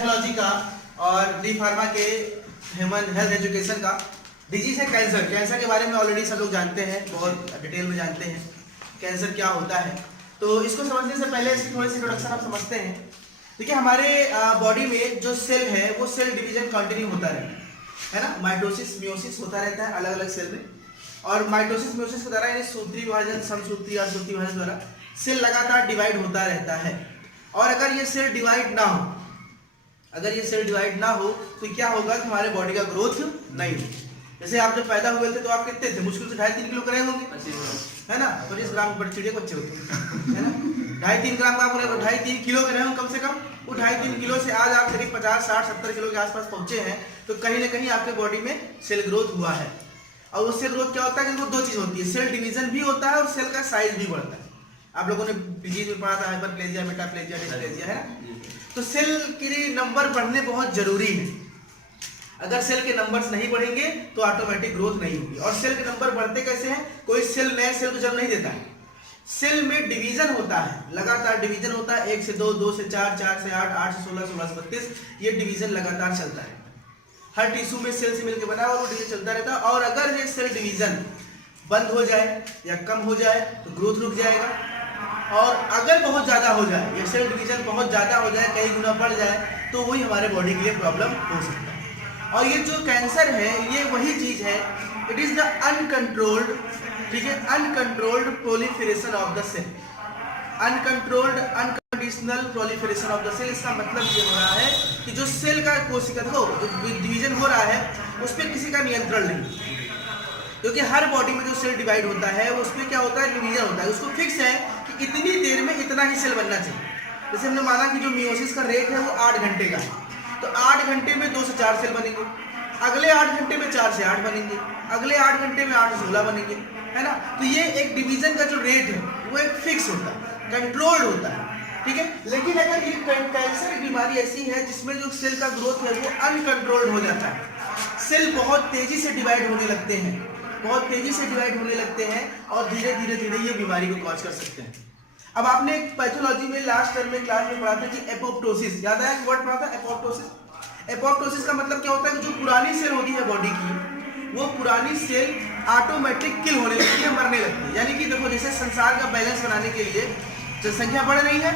Pathology का और D pharma के ह्यूमन हेल्थ एजुकेशन का। डिजीज है कैंसर। कैंसर के बारे में ऑलरेडी सब लोग जानते हैं, बहुत डिटेल में जानते हैं कैंसर क्या होता है। तो इसको समझने से पहले इसकी थोड़ी सी इंट्रोडक्शन आप समझते हैं। देखिए, हमारे बॉडी में जो सेल है वो सेल डिवीजन कंटिन्यू होता है ना। माइटोसिस मियोसिस होता रहता है अलग अलग सेल में, और माइटोसिस मियोसिस के द्वारा यानी सूत्री विभाजन, समसूत्री या सूत्री विभाजन द्वारा सेल लगातार डिवाइड होता रहता है। और अगर ये सेल डिवाइड ना हो, अगर ये सेल डिवाइड ना हो तो क्या होगा कि हमारे बॉडी का ग्रोथ नहीं हो। जैसे आप जब पैदा हुए थे तो आप कितने थे? मुश्किल से 2.5-3 किलो के रहे होंगे, है ना। 25 ग्राम पर चिड़िया बच्चे होते हैं ना। 2.5-3 ग्राम का आप 2.5-3 किलो के रहे हो कम से कम। वो 2.5-3 किलो से आज आप करीब 50-60-70 किलो के आसपास पहुंचे हैं, तो कहीं ना कहीं आपके बॉडी में सेल ग्रोथ हुआ है। और वो सेल ग्रोथ क्या होता है कि वो दो चीज होती है, सेल डिवीजन भी होता है और सेल का साइज भी बढ़ता है। आप लोगों ने डिजीज में पढ़ा था, हाइपरप्लेजिया, मेटाप्लेजिया, डिस्प्लेजिया, है ना। तो सेल के नंबर बढ़ने बहुत जरूरी है। अगर सेल के नंबर्स नहीं बढ़ेंगे तो ऑटोमेटिक ग्रोथ नहीं होगी। और सेल के नंबर बढ़ते कैसे हैं? कोई सेल नए सेल को जन्म नहीं देता है। सेल में डिवीजन होता है, लगातार डिवीजन होता है। 1 से 2, 2 से 4, 4 से 8, 8 से 16, 16 से 32, ये डिवीजन लगातार चलता है। हर टिश्यू में सेल से मिलकर बना और वो डिवीजन चलता रहता है। और अगर ये सेल डिवीजन बंद हो जाए या कम हो जाए तो ग्रोथ रुक जाएगा। और अगर बहुत ज्यादा हो जाए, ये सेल डिवीजन बहुत ज्यादा हो जाए, कई गुना बढ़ जाए, तो वही हमारे बॉडी के लिए प्रॉब्लम हो सकता है। और ये जो कैंसर है ये वही चीज है, इट इज द अनकंट्रोल्ड, ठीक है, uncontrolled proliferation of the cell. Uncontrolled unconditional proliferation of the cell. इसका मतलब ये हो रहा है कि जो सेल का कोशिका जो डिवीजन हो रहा है उस पर किसी का नियंत्रण नहीं। क्योंकि हर बॉडी में जो सेल डिवाइड होता है उसमें क्या होता है, डिवीजन होता है। उसको फिक्स है कि इतनी देर में इतना ही सेल बनना चाहिए। जैसे हमने माना कि जो मियोसिस का रेट है वो 8 घंटे का है, तो 8 घंटे में 2 से 4 सेल बनेंगे, अगले 8 घंटे में 4 से 8 बनेंगे, अगले 8 घंटे में 8 से 16 बनेंगे, है ना। तो ये एक डिवीजन का जो रेट है वो एक फिक्स होता है, कंट्रोल्ड होता है, ठीक है। लेकिन अगर ये कैंसर की बीमारी ऐसी है जिसमें जो सेल का ग्रोथ है वो अनकंट्रोल्ड हो जाता है, सेल बहुत तेजी से डिवाइड होने लगते हैं, बहुत तेजी से डिवाइड होने लगते हैं और धीरे धीरे धीरे ये बीमारी को कॉज कर सकते हैं। अब आपने पैथोलॉजी में लास्ट टर्म में क्लास में पढ़ा था कि एपोप्टोसिस, याद आया वर्ड पढ़ा था एपोप्टोसिस। एपोप्टोसिस का मतलब क्या होता है कि जो पुरानी सेल होती है बॉडी की, वो पुरानी सेल ऑटोमेटिक किल होने लगती है, मरने लगती है। यानी कि देखो, जैसे संसार का बैलेंस बनाने के लिए जनसंख्या बढ़ रही है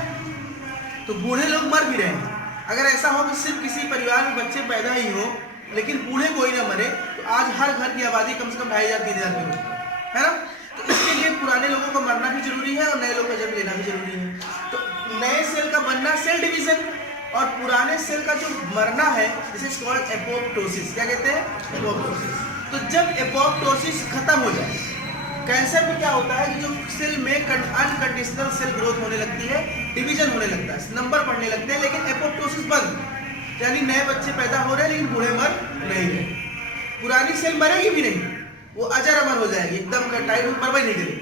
तो बूढ़े लोग मर भी रहे हैं। अगर ऐसा हो कि सिर्फ किसी परिवार में बच्चे पैदा ही हो लेकिन बूढ़े कोई ना मरे, तो आज हर घर की आबादी कम से कम 2500-3000 की है ना। तो इसके लिए पुराने लोगों को मरना भी जरूरी है और नए लोगों का जन्म लेना भी जरूरी है। तो नए सेल का बनना सेल डिवीजन, और पुराने सेल का जो मरना है जिसे कॉल्ड एपोप्टोसिस। क्या कहते हैं? एपोप्टोसिस। तो जब एपोप्टोसिस खत्म हो जाए, कैंसर में क्या होता है कि जो सेल में अनकंडीशनल सेल ग्रोथ होने लगती है, डिवीजन होने लगता है, नंबर बढ़ने लगते हैं, लेकिन एपोप्टोसिस बंद, यानी नए बच्चे पैदा हो रहे हैं लेकिन बूढ़े मर नहीं रहे। पुरानी सेल मरेगी भी नहीं, वो अजर अमर हो जाएगी, एकदम टाइम मरवा नहीं करेगी,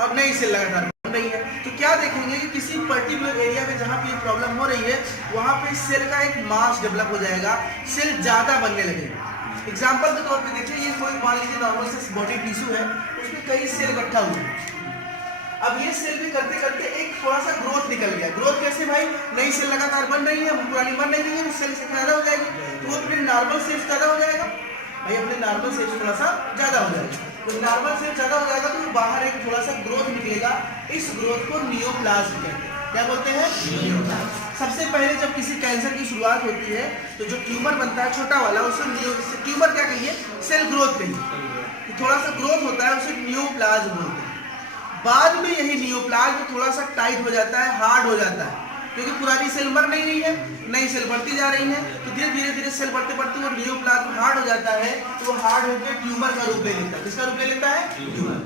और नई सेल लगातार बन रही है। तो क्या देखेंगे कि किसी पर्टिकुलर एरिया में जहाँ पे ये प्रॉब्लम हो रही है वहाँ पे सेल का एक मास डेवलप हो जाएगा, सेल ज्यादा बनने लगेगा। एग्जाम्पल के तौर पे देखिए, ये कोई मान लीजिए नॉर्मल से बॉडी टिश्यू है, उसमें कई सेल इकट्ठा हुए। अब ये सेल भी करते करते एक थोड़ा सा ग्रोथ निकल गया। ग्रोथ कैसे भाई? नई सेल लगातार बन रही है, पुरानी बन नहीं रही है, सेल से ज्यादा हो जाएगी, तो वो अपने नॉर्मल सेल से ज्यादा हो जाएगा भाई, अपने नॉर्मल सेल से थोड़ा सा ज्यादा हो जाएगा। तो नॉर्मल सेल ज्यादा हो जाएगा तो बाहर एक थोड़ा सा ग्रोथ निकलेगा। इस ग्रोथ को नियोप्लाज्म कहते हैं। क्या बोलते हैं? नियोप्लाज्म। सबसे पहले जब किसी कैंसर की शुरुआत होती है तो जो ट्यूमर बनता है छोटा वाला, उसे ट्यूमर क्या कहिए, सेल ग्रोथ कहिए। थोड़ा सा ग्रोथ होता है उसे नियोप्लाज्म बोलते हैं। बाद में यही नियोप्लाज्म थोड़ा सा टाइट हो जाता है, हार्ड हो जाता है, क्योंकि पुरानी सेल मर नहीं रही है, नई सेल बढ़ती जा रही है। तो धीरे धीरे धीरे सेल बढ़ते बढ़ते वो नियोप्लाज्म हार्ड हो जाता है, तो वो हार्ड होकर ट्यूमर का रूप ले लेता है। किसका रूप ले लेता है? ट्यूमर।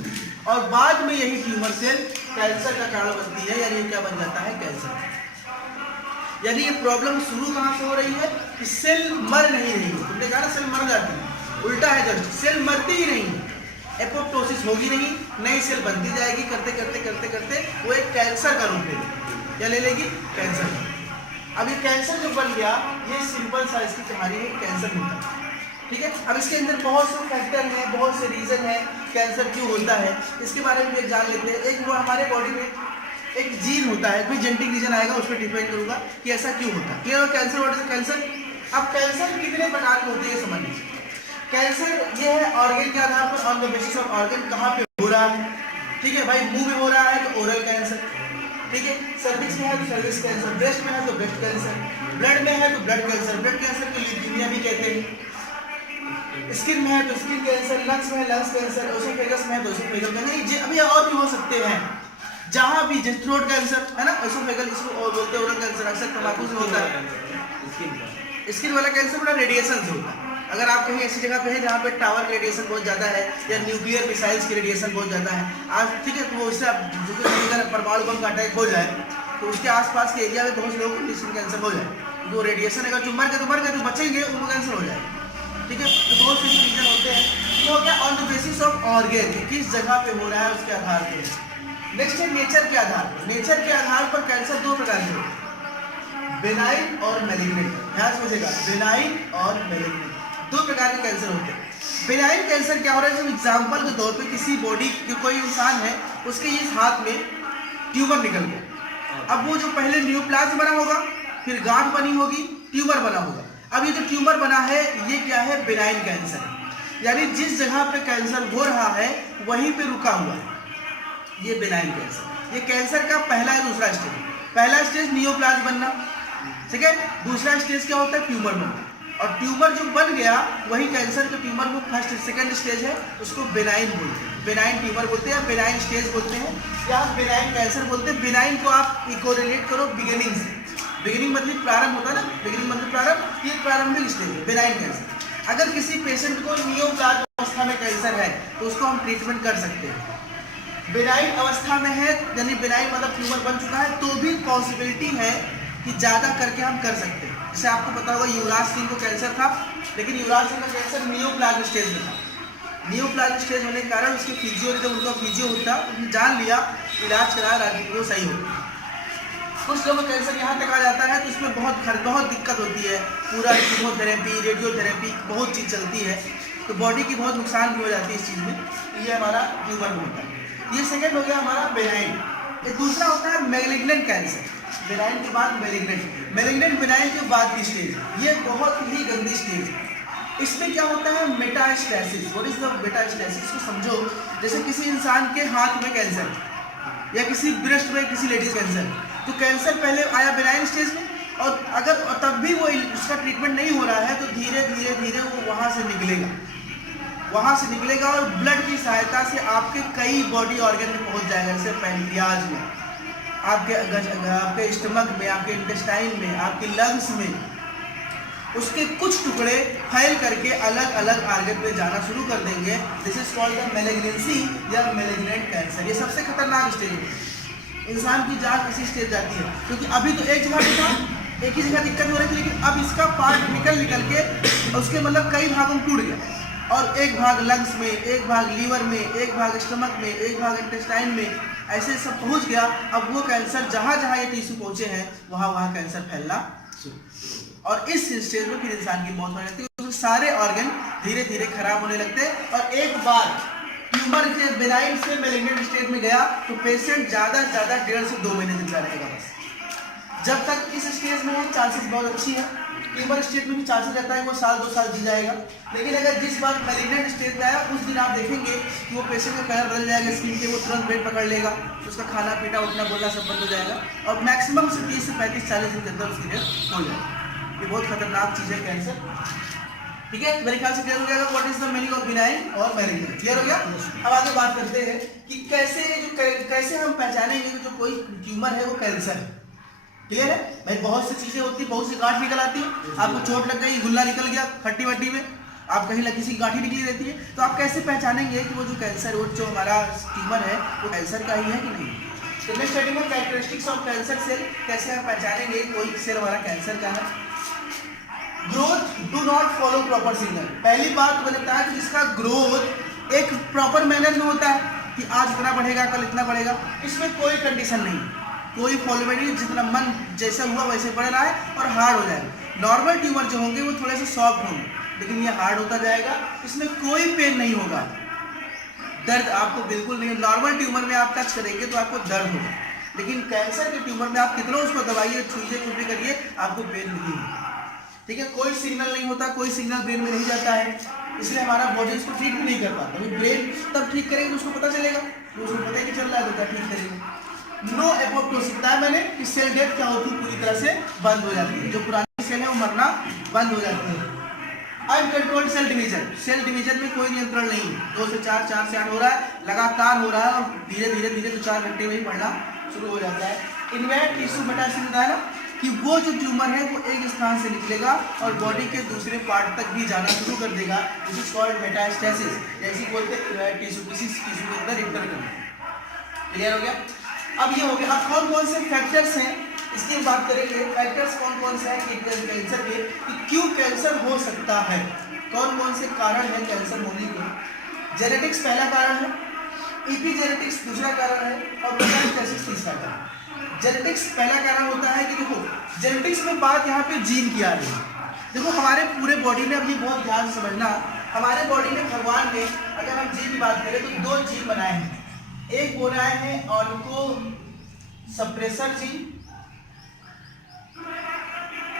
और बाद में यही ट्यूमर सेल कैंसर का कारण बनती है, यानी क्या बन जाता है? कैंसर। यानी ये प्रॉब्लम शुरू कहाँ से हो रही है कि सेल मर नहीं रही है। तुमने कहा ना सेल मर जाती है, उल्टा है, जस्ट सेल मरती ही नहीं है, एपोप्टोसिस होगी नहीं, नई सेल बनती जाएगी, करते करते करते करते वो एक कैंसर का रूप ले लेगी। क्या ले लेगी? कैंसर। अब ये कैंसर जो बन गया, ये सिंपल सा इसकी कहानी है, कैंसर होता है, ठीक है। अब इसके अंदर बहुत से फैक्टर हैं, बहुत से रीजन है कैंसर क्यों होता है, इसके बारे में भी जान लेते हैं। एक वो हमारे बॉडी में एक जीन होता है, कोई जेनेटिक रीजन आएगा उस पर डिपेंड करूंगा कि ऐसा क्यों होता है। क्लियर हो? Cancer, what is cancer? अब कैंसर कितने प्रकार के होते हैं ये समझ लीजिए। कैंसर ये है ऑर्गन के आधार पर, on the basis of organ कहाँ पे हो रहा है। ठीक है भाई, मुंह में हो रहा है तो ओरल कैंसर, ठीक है, सर्विक्स में है तो सर्विक्स कैंसर, ब्रेस्ट में है तो ब्रेस्ट कैंसर, ब्लड में है तो ब्लड कैंसर, ब्लड कैंसर को ल्यूकेमिया भी कहते हैं, स्किन में है तो स्किन कैंसर, लंग्स में है लंग्स कैंसर, ओसोफेगस में है तो ओसोफेगल कैंसर, अभी और भी हो सकते हैं जहां भी, जैसे थ्रोट कैंसर है ना, ओसोफेगल इसको बोलते हैं, ओरल कैंसर अक्सर तंबाकू से होता है। स्किन वाला कैंसर बड़ा रेडिएशन से होता है। अगर आप कहीं ऐसी जगह पे है जहाँ पे टावर का रेडिएशन बहुत ज़्यादा है या न्यूक्लियर मिसाइल्स की रेडिएशन बहुत ज़्यादा है आज, ठीक है, तो वो उससे अगर परमाणु बम का अटैक हो जाए तो उसके आसपास के एरिया में बहुत लोगों को स्किन कैंसर हो जाए। वो रेडिएशन अगर जो मर गए तो बचेंगे उनको कैंसर हो जाए। ठीक है, तो बहुत से रीजन होते हैं। तो क्या on the basis of organ, किस जगह पे हो रहा है उसके आधार पर। नेक्स्ट है नेचर के आधार पर। नेचर के आधार पर कैंसर दो प्रकार के होते हैं, बेनाइन और मैलिग्नेंट। ध्यान समझेगा, बेनाइन और मैलिग्नेंट दो प्रकार के कैंसर होते हैं। बेनाइन कैंसर क्या हो रहा है, जब एग्जाम्पल के तौर पे किसी बॉडी के कोई इंसान है उसके इस हाथ में ट्यूमर निकल गया। अब वो जो पहले न्यूप्लाज्म बना होगा, फिर गांठ बनी होगी, ट्यूमर बना होगा। अब ये जो ट्यूमर बना है ये क्या है, बेनाइन कैंसर है, यानी जिस जगह पे कैंसर हो रहा है वहीं पे रुका हुआ है, ये बेनाइन कैंसर। ये कैंसर का पहला या दूसरा स्टेज। पहला स्टेज नियोप्लाज्म बनना, ठीक है, दूसरा स्टेज क्या होता है, ट्यूमर बनना। और ट्यूमर जो बन गया वही कैंसर के ट्यूमर को फर्स्ट सेकंड स्टेज है, उसको बेनाइन बोलते हैं, बेनाइन ट्यूमर बोलते हैं, बेनाइन स्टेज बोलते हैं या बेनाइन कैंसर बोलते हैं। बेनाइन को आप कोरिलेट करो बिगिनिंग से, बिगिनिंग मतलब प्रारंभ होता है ना, बिगिनिंग मतलब प्रारंभ, ये प्रारंभिक स्टेज है बेनाइन कैंसर। अगर किसी पेशेंट को नियोप्लाज्म अवस्था में कैंसर है तो उसको हम ट्रीटमेंट कर सकते हैं। बेनाइन अवस्था में है यानी बेनाइन मतलब ट्यूमर बन चुका है तो भी पॉसिबिलिटी है कि ज़्यादा करके हम कर सकते हैं। जैसे आपको पता होगा युवराज सिंह को कैंसर था, लेकिन युवराज सिंह का कैंसर नियोप्लाज्म स्टेज में था। नियोप्लाज्म स्टेज होने के कारण उसके फिजियो, जब उनका फिजियो होता उसने जान लिया, इलाज कराया, वो सही हो। कुछ लोगों का कैंसर यहाँ तक आ जाता है तो उसमें बहुत दिक्कत होती है, पूरा कीमोथेरेपी, रेडियोथेरेपी बहुत चीज़ चलती है, तो बॉडी की बहुत नुकसान भी हो जाती है इस चीज़ में। ये हमारा ट्यूमर में होता है। ये सेकेंड हो गया हमारा बेनाइन। ये दूसरा होता है मैलिग्नेंट कैंसर। बेनाइन के बाद मैलिग्नेंट, मैलिग्नेंट बेनाइन के बाद की स्टेज, ये बहुत ही गंदी स्टेज है। इसमें क्या होता है, metastasis. What is the metastasis, इसको समझो। जैसे किसी इंसान के हाथ में कैंसर या किसी ब्रेस्ट में किसी लेडीज कैंसर, तो कैंसर पहले आया बेनाइन स्टेज में, और अगर तब भी वो उसका ट्रीटमेंट नहीं हो रहा है तो धीरे धीरे धीरे वो वहाँ से निकलेगा और ब्लड की सहायता से आपके कई बॉडी ऑर्गन में पहुँच जाएगा। जैसे पैनक्रियाज में, आपके स्टमक में, आपके इंटेस्टाइन में, आपके लंग्स में, उसके कुछ टुकड़े फैल करके अलग अलग ऑर्गन पे जाना शुरू कर देंगे। This is called the malignancy या मैलिग्नेंट कैंसर। ये सबसे खतरनाक स्टेज है। इंसान की जान इसी स्टेज जाती है, क्योंकि अभी तो एक जगह पे था, एक ही जगह दिक्कत हो रही थी, लेकिन अब इसका पार्ट निकल के उसके मतलब कई भागों में टूट गया, और एक भाग लंग्स में, एक भाग लीवर में, एक भाग स्टमक में, एक भाग इंटेस्टाइन में, ऐसे सब पहुंच गया। अब वो कैंसर जहाँ जहाँ ये टिश्यू पहुंचे हैं वहाँ कैंसर फैलना शुरू, और इस स्टेज में फिर इंसान की मौत होने लगती है। सारे ऑर्गन धीरे धीरे खराब होने लगते हैं, और एक बार ट्यूमर के बेनाइन से मैलिग्नेंट स्टेज में गया तो पेशेंट ज़्यादा से ज़्यादा 1.5 से 2 महीने जिंदा रहेगा बस। जब तक इस स्टेज में है चांसेस बहुत अच्छी है, ट्यूमर स्टेज में भी चांसेस रहता है वो 1-2 साल जी जाएगा। लेकिन अगर जिस बार मैलिग्नेंट स्टेज में आया उस दिन आप देखेंगे कि वो पेशेंट का कलर बदल जाएगा स्किन के, वो तुरंत बेड पकड़ लेगा, उसका खाना पीना उठना बोलना सब बंद हो जाएगा, और मैक्सिमम से 30 से 35-40 दिन के अंदर उसकी डेथ हो जाएगी। ये बहुत खतरनाक चीज़ है कैंसर। ठीक है, मेरे ख्याल से क्लियर हो गया what is the meaning of benign और मैलिग्नेंट। क्लियर हो गया। अब आगे बात करते हैं कि कैसे हम पहचानेंगे कि जो कोई ट्यूमर है वो कैंसर है। क्लियर है भाई, बहुत सी चीजें होती है, बहुत सी गांठ निकल आती है, आपको चोट लग गई, गुल्ला निकल गया हड्डी वड्डी में, आप कहीं किसी की गांठी निकली रहती है, तो आप कैसे पहचानेंगे कि वो जो कैंसर, वो जो हमारा ट्यूमर है वो कैंसर का ही है कि नहीं। तो नेक्स्ट स्टडी में कैरेक्टरिस्टिक्स ऑफ कैंसर सेल, कैसे हम पहचानेंगे कोई सेल हमारा कैंसर का है। Growth do not follow proper signal. पहली बात तो मैंने बताया कि इसका ग्रोथ एक प्रॉपर मैनर में होता है कि आज इतना बढ़ेगा, कल इतना बढ़ेगा, इसमें कोई कंडीशन नहीं, कोई फॉलोमेंट नहीं, जितना मन जैसा हुआ वैसे बढ़ रहा है और हार्ड हो जाएगा। नॉर्मल ट्यूमर जो होंगे वो थोड़े से सॉफ्ट होंगे, लेकिन ये हार्ड होता जाएगा, इसमें कोई पेन नहीं होगा, दर्द आपको बिल्कुल नहीं। नॉर्मल ट्यूमर में आप टच करेंगे तो आपको दर्द होगा, लेकिन कैंसर के ट्यूमर में आप कितना उसको दबाइए, छुइए, कुछ भी करिए, आपको पेन नहीं होगा। ठीक है, कोई सिग्नल नहीं होता, कोई सिग्नल ब्रेन में नहीं जाता है, इसलिए हमारा बॉडी उसको ट्रीट भी नहीं कर पाता। अभी ब्रेन तब ठीक करेगा तो उसको पता चलेगा, तो उसको पता ही नहीं चल रहा है तो क्या ठीक करेगा। नो एपोप्टोसिस, बताया मैंने कि सेल डेथ क्या होती है, पूरी तरह से बंद हो जाती है, जो पुरानी सेल है वो मरना बंद हो जाती है। Uncontrolled cell division, cell division में कोई नियंत्रण नहीं, 2 से 4, 4 से 8 हो रहा है, लगातार हो रहा है, और धीरे धीरे धीरे तो 4 घंटे में ही बढ़ना शुरू हो जाता है। इन्वेट टिश्यू मेटास्टेसिस बताया ना कि वो जो ट्यूमर है वो एक स्थान से निकलेगा और बॉडी के दूसरे पार्ट तक भी जाना शुरू कर देगा, दिस इज कॉल्ड मेटास्टेसिस। जैसे बोलते हैं इन्वेट टिश्यू किसी टिश्यू के अंदर इंटर करना। क्लियर हो गया? अब ये हो गया। अब कौन कौन से फैक्टर्स हैं इसकी बात करेंगे। फैक्टर्स कौन कौन से हैं कि कैंसर के, कि क्यों कैंसर हो सकता है, कौन कौन से कारण है कैंसर होने के। जेनेटिक्स पहला कारण है, एपिजेनेटिक्स दूसरा कारण है, और मेटास्टेसिस तीसरा कारण। जेनेटिक्स पहला कारण होता है कि देखो जेनेटिक्स में बात यहाँ पे जीन की आ रही है। देखो हमारे पूरे बॉडी में, अब ये बहुत ध्यान से समझना, हमारे बॉडी में भगवान ने, अगर हम जीन की बात करें तो 2 जीन बनाए हैं। एक बनाए हैं onco suppressor gene,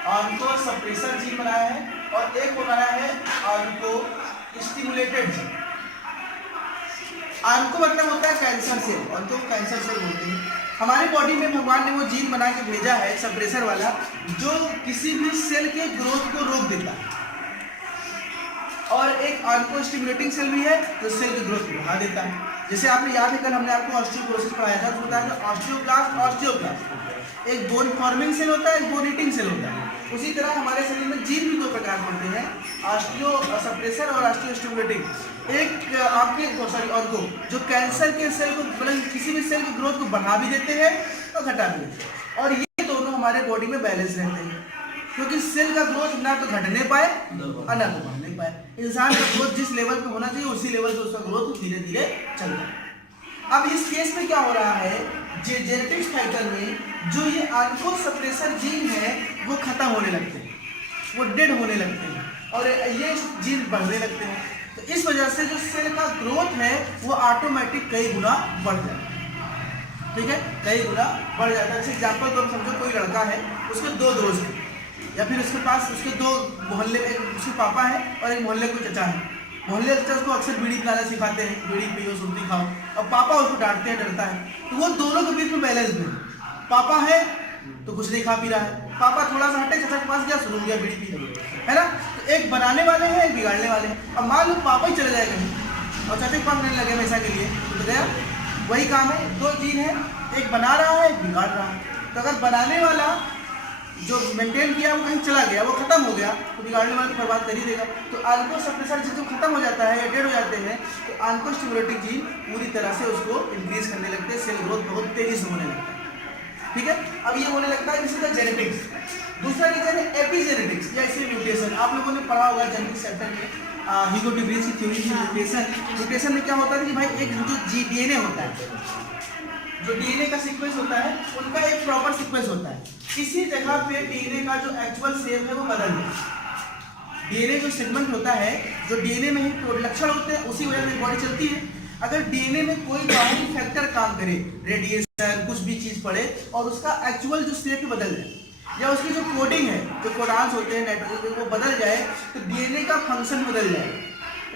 onco suppressor gene बनाया है, और एक बनाया है ऑन्को स्टिमुलेटेड जीन। ऑन्को मतलब होता है cancer cell, onco cancer cell बोलते हैं। हमारी बॉडी में भगवान ने वो जीन बना के भेजा है सप्रेसर वाला, जो किसी भी सेल के ग्रोथ को रोक देता है, और एक ऑन्को स्टिमुलेटिंग सेल भी है जो सेल की ग्रोथ को बढ़ा देता है। जैसे आपने याद है कल हमने आपको ऑस्टियोपोरोसिस पढ़ाया था, तो बताया था ऑस्टियोब्लास्ट, ऑस्टियोब्लास्ट एक बोन फॉर्मिंग सेल होता है, एक बोन ईटिंग सेल होता है। उसी तरह हमारे शरीर में जीन भी 2 प्रकार होते हैं, ऑस्टियो सप्रेसर और ऑस्टियो स्टिमुलेटिंग। एक आपके सॉरी ऑन्को जो कैंसर के सेल को, मतलब किसी भी सेल की ग्रोथ को बढ़ा भी देते हैं और घटा भी देते हैं, और ये दोनों हमारे बॉडी में बैलेंस रहते हैं, क्योंकि सेल का ग्रोथ ना तो घटने पाए और ना तो बढ़ने पाए। इंसान का ग्रोथ जिस लेवल पे होना चाहिए उसी लेवल पे उसका ग्रोथ धीरे धीरे चल रहा है। अब इस केस में क्या हो रहा है, जेनेटिक्स फैक्टर में जो ये ऑन्को सप्रेसर जीन है वो खत्म होने लगते हैं, वो डेड होने लगते हैं, और ये जीन बढ़ने लगते हैं। तो इस वजह से जो सेल का ग्रोथ है वो ऑटोमेटिक कई गुना बढ़ जाता है। ठीक है, कई गुना बढ़ जाता है। जैसे एग्जाम्पल तो समझो कोई लड़का है, उसके 2 दोस्त हैं, या फिर उसके पास उसके 2 मोहल्ले में, उसके पापा है और एक मोहल्ले को चचा है। मोहल्ले चचा उसको अक्सर बीड़ी पिलाना सिखाते हैं, बीड़ी पियो, सुर्ती खाओ, और पापा उसको डांटते हैं, डरता है। तो वो दोनों के बीच में बैलेंस नहीं, पापा है तो कुछ नहीं खा पी रहा है, पापा थोड़ा सा हटे, चचा के पास गया, शुरू हो गया बीड़ी पीना, है ना। तो एक बनाने वाले हैं, एक बिगाड़ने वाले हैं। अब मान लो पापा ही चले जाए कहीं और चाचा के पास रहने लगे हमेशा के लिए, तो गया वही काम है। 2 जीन है, एक बना रहा है, एक बिगाड़ रहा है। तो अगर बनाने वाला जो मेंटेन किया वो कहीं चला गया, वो खत्म हो गया, तो बिगाड़ने वाले को बर्बाद कर ही देगा। तो ऑन्को सप्रेसर जीन जब खत्म हो जाता है या डेड हो जाते हैं, तो ऑन्को स्टिमुलेटिंग जीन पूरी तरह से उसको इंक्रीज करने लगते हैं, सेल ग्रोथ बहुत तेजी से होने लगता है। ठीक है, अब ये होने लगता है किसी का जेनेटिक्स। दूसरा रीजन है एपिजेनेटिक्स या इसमें म्यूटेशन। आप लोगों ने पढ़ा होगा जेनेटिक्स चैप्टर में, ह्यूगो डी व्रीज की थ्योरी थी म्यूटेशन। म्यूटेशन में क्या होता है कि भाई एक जो डीएनए होता है, जो डीएनए का सीक्वेंस होता है, उनका एक प्रॉपर सीक्वेंस होता है। किसी जगह पे डीएनए का जो एक्चुअल शेप है वो बदल जाए। डीएनए जो सेगमेंट होता है, जो डीएनए में ही लक्षण होते हैं, उसी वजह से बॉडी चलती है। अगर डीएनए में कोई बाहरी फैक्टर काम करे, रेडिएशन कुछ भी चीज पड़े, और उसका एक्चुअल जो शेप बदल जाए, या उसकी जो कोडिंग है, जो कोडान्स होते हैं नाइट्रोजन, वो बदल जाए, तो डीएनए का फंक्शन बदल जाएगा।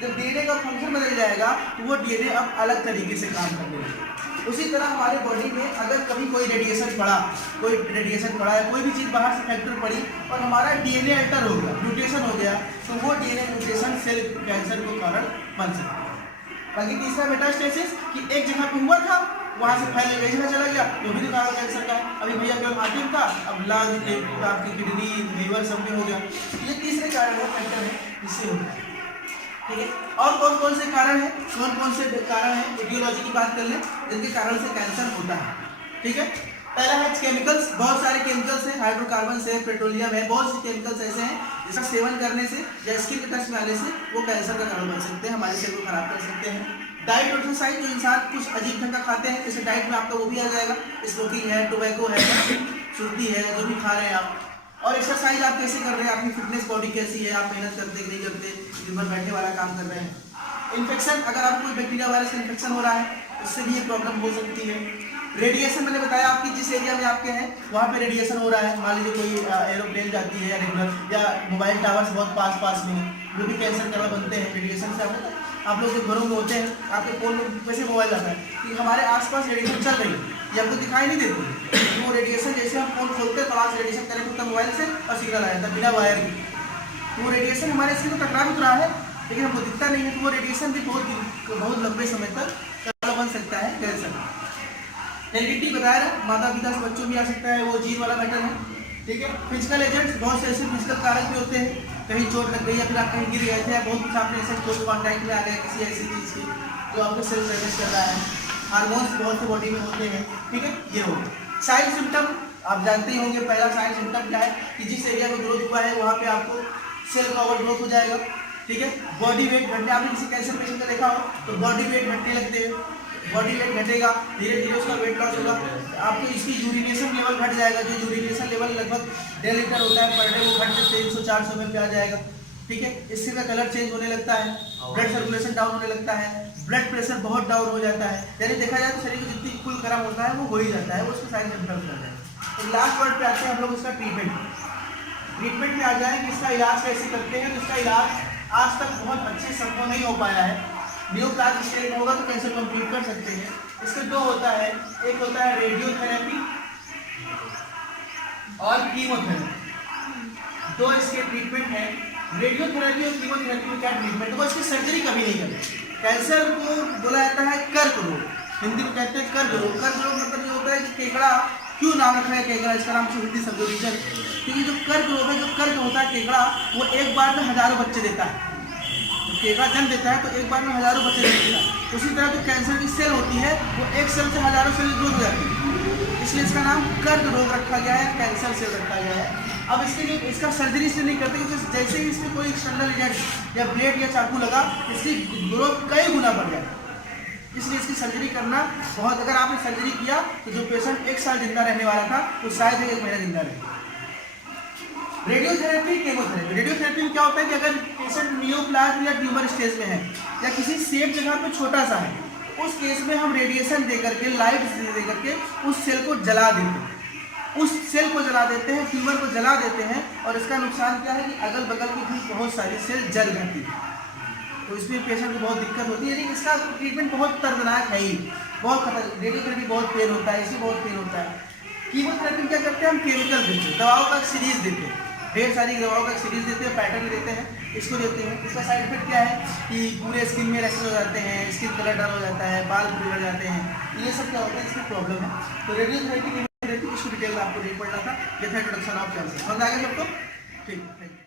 जब डीएनए का फंक्शन बदल जाएगा तो वो डीएनए अब अलग तरीके से काम करने लगेगा। उसी तरह हमारे बॉडी में अगर कभी कोई रेडिएशन पड़ा है, कोई भी चीज़ बाहर से फैक्टर पड़ी और हमारा डीएनए अल्टर हो गया, म्यूटेशन हो गया, तो वो डीएनए म्यूटेशन सेल कैंसर को कारण बन सकता है। बाकी तीसरा मेटास्टेसिस कि एक जगह पे हुआ था, वहाँ से फैल गया, जगह चला गया, तो भी कारण कैंसर का है। अभी भैया केवल हार्ट था, अब लंग, आपकी किडनी, लीवर सब में हो गया। ये तीसरे कारण है, फैक्टर है जिससे होता है। ठीक है, और कौन कौन से कारण हैं, कौन कौन से कारण हैं, एटियोलॉजी की बात कर लें जिनके कारण से कैंसर होता है। ठीक है, पहला है केमिकल्स। बहुत सारे केमिकल्स हैं, हाइड्रोकार्बन है, पेट्रोलियम है, बहुत से केमिकल्स ऐसे हैं जिसका सेवन करने से या स्किन के टच में आने से वो कैंसर का कारण बन सकते हैं, हमारे सेल को खराब कर सकते हैं। डाइट और एक्सरसाइज, जो इंसान कुछ अजीब ढंग का खाते हैं, जैसे डाइट में आपका वो भी आ जाएगा, स्मोकिंग है, टोबैको है, सुर्ती है, जो भी खा रहे हैं आप। और एक्सरसाइज आप कैसे कर रहे हैं, आपकी फिटनेस बॉडी कैसी है, आप मेहनत करते कि नहीं करते, दिन भर बैठने वाला काम कर रहे हैं। इन्फेक्शन, अगर आपको कोई बैक्टीरिया वायरस का इन्फेक्शन हो रहा है, उससे भी ये प्रॉब्लम हो सकती है। रेडिएशन मैंने बताया आपकी जिस एरिया में आपके हैं वहाँ पे रेडिएशन हो रहा है, मान लीजिए कोई एरोप्लेन जाती है रेगुलर या मोबाइल टावर्स बहुत पास में जो भी कैंसर कारण बनते हैं रेडिएशन से। आप लोग जो घरों में होते हैं आपके फोन में वैसे मोबाइल आता है कि हमारे आसपास रेडिएशन चल रही है, ये आपको दिखाई नहीं देती, तो वो रेडिएशन जैसे हम फोन खोलते हैं तो वहाँ से रेडिएशन कनेक्ट होता है मोबाइल से और सिग्नल आ जाता है बिना वायर की। तो वो रेडिएशन हमारे स्किन को टकरा भी रहा है लेकिन हमको दिखता नहीं है, तो वो रेडिएशन भी बहुत लंबे समय तक कारण बन सकता है कैंसर। हेरिडिटी बताया ना, माता पिता से बच्चों भी आ सकता है, वो जीन वाला मैटर है, ठीक है। फिजिकल एजेंट्स बहुत से ऐसे फिजिकल कारक भी होते हैं, कहीं चोट लग गई या फिर आप कहीं गिर गए थे या बहुत कुछ आपने ऐसे क्लोज कॉन्टैक्ट में आ गए किसी ऐसी चीज़ की जो आपके सेल डैमेज कर रहा है। हार्मोन्स बहुत से बॉडी में होते हैं, ठीक है। ये हो साइन सिम्टम आप जानते ही होंगे। पहला साइन सिम्टम क्या है कि जिस एरिया में ग्रोथ हुआ है वहाँ पे आपको सेल का ओवर ग्रोथ हो जाएगा, ठीक है। बॉडी वेट घटने, आपने किसी कैंसर पेशेंट का देखा हो तो बॉडी वेट घटने लगते हैं, बॉडी वेट घटेगा, धीरे धीरे उसका वेट लॉस होगा, आपको इसकी यूरिनेशन लेवल घट जाएगा, जो यूरिनेशन लेवल लगभग 1.5 लीटर होता है पर डे वो घट के 300-400 में आ जाएगा, ठीक है। इससे का कलर चेंज होने लगता है, ब्लड सर्कुलेशन डाउन होने लगता है, ब्लड प्रेशर बहुत डाउन हो जाता है, यानी देखा जाए तो शरीर को जितनी कुल गर्म होता है वो हो ही जाता है, वो उसको साइन सिम्टम्स कर जाए। तो लास्ट वर्ड पे आते हैं हम लोग इसका ट्रीटमेंट में आ जाए कि इसका इलाज कैसे करते हैं। तो इसका इलाज आज तक बहुत अच्छे संभव नहीं हो पाया है। नियोप्लास्ट स्टेज में होगा तो कैसे कंप्लीट कर सकते हैं। इसके दो होता है, एक होता है रेडियोथेरेपी और कीमोथेरेपी, दो इसके ट्रीटमेंट है। रेडियोथेरेपी और कीमोथेरेपी में क्या ट्रीटमेंट है, इसकी सर्जरी कभी नहीं करते। कैंसर को बोला जाता है कर्क रोग, हिंदी में कहते हैं कर्क रोग। कर्क रोग मतलब ये होता है कि केकड़ा, क्यों नाम रखा है केकड़ा, इसका नाम हिंदी शब्द रीजन, क्योंकि जो कर्क रोग है, जो कर्क होता है केकड़ा, वो एक बार में हजारों बच्चे देता है। केकड़ा जन्म देता है तो एक बार में हजारों बच्चे देता है। उसी तरह जो कैंसर की सेल होती है वो एक सेल से हजारों सेल ग्रोथ हो जाती है, इसलिए इसका नाम कर्क रोग रखा गया है, कैंसर सेल रखा गया है। अब इसके लिए इसका सर्जरी से नहीं करते क्योंकि जैसे ही इसमें कोई एक्सटर्नल एजेंट या ब्लेड या चाकू लगा इसकी ग्रोथ कई गुना बढ़ जाए, इसलिए इसकी सर्जरी करना बहुत, अगर आपने सर्जरी किया तो जो पेशेंट 1 साल जिंदा रहने वाला था वो शायद 1 महीना जिंदा रहे। Radiotherapy, chemotherapy. रेडियोथेरेपी में क्या होता है कि अगर पेशेंट नियोप्लास्ट या ट्यूमर स्टेज में है या किसी सेफ जगह पे छोटा सा है, उस केस में हम रेडिएशन दे करके, लाइट दे करके उस सेल को जला देते हैं, उस सेल को जला देते हैं, ट्यूमर को जला देते हैं। और इसका नुकसान क्या है कि अगल बगल की भी बहुत सारी सेल जल जाती है, तो इसमें पेशेंट को बहुत दिक्कत होती है। लेकिन इसका ट्रीटमेंट बहुत दर्दनाक है ही, बहुत खतरनाक। रेडियोथेरेपी बहुत पेन होता है, इसमें बहुत पेन होता है। कीमोथेरेपी क्या करते हैं, हम केमिकल देते हैं, दवाओं का सीरीज देते हैं, ढेर सारी दवाओं का सीरीज देते हैं, पैटर्न देते हैं, इसको देते हैं। इसका साइड इफेक्ट क्या है कि पूरे स्किन में रैशेज हो जाते हैं, स्किन कलर डाल हो जाता है, बाल बिगड़ जाते हैं, ये सब क्या होता है, इसकी प्रॉब्लम है। तो रेडियोथेरेपी, कीमोथेरेपी, इसको डिटेल में आपको नहीं पढ़ना था। ये था इंट्रोडक्शन ऑफ कैंसर। समझ आ गया सबको? ठीक है।